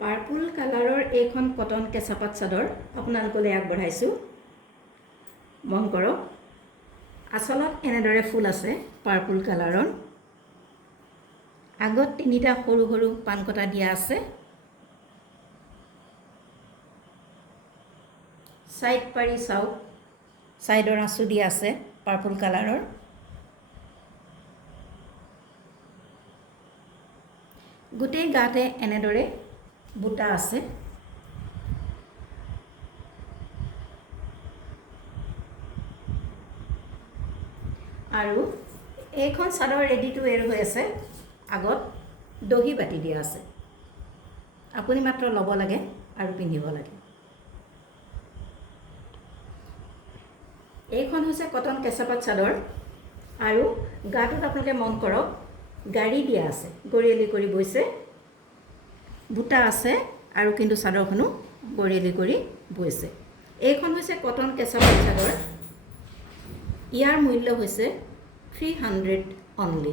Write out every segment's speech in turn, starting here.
Purple কালাৰৰ এইখন cotton কেঁচাপাত চাদৰ আপোনালোকলৈ আগবঢ়াইছোঁ। মন কৰক, আচলত এনেদৰে ফুল আছে পাৰ্পল কালাৰৰ। আগত 3টা সৰু সৰু পান কটা দিয়া আছে। সাইড পাৰি চাওক, সাইডৰ আঁচু দিয়া আছে পাৰ্পল কালাৰৰ। গোটেই গাতে এনেদৰে বুটা আছে। আৰু এইখন চাদৰ ৰেডি টু ৱেৰ হৈ আছে। আগত দহি বাতি দিয়া আছে, আপুনি মাত্ৰ ল'ব লাগে আৰু পিন্ধিব লাগে। এইখন হৈছে কটন কেঁচাপাত চাদৰ আৰু গাটোত আপোনালোকে মন কৰক, গাড়ী দিয়া আছে, গৰিয়লি কৰি বৈছে, বুটা আছে আৰু কিন্তু চাদৰখনো গৰিয়লি কৰি বৈছে। এইখন হৈছে কটন কেঁচাপাত চাদৰ। ইয়াৰ মূল্য হৈছে 300 অনলি,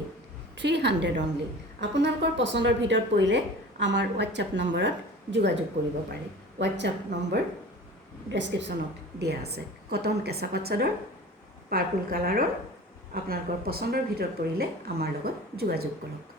300 অনলি। আপোনালোকৰ পচন্দৰ ভিতৰত পৰিলে আমাৰ হোৱাটছআপ নম্বৰত যোগাযোগ কৰিব পাৰে। হোৱাটছআপ নম্বৰ ডেছক্ৰিপশ্যনত দিয়া আছে। কটন কেঁচাপাত চাদৰ পাৰ্পল কালাৰৰ, আপোনালোকৰ পচন্দৰ ভিতৰত পৰিলে আমাৰ লগত যোগাযোগ কৰক।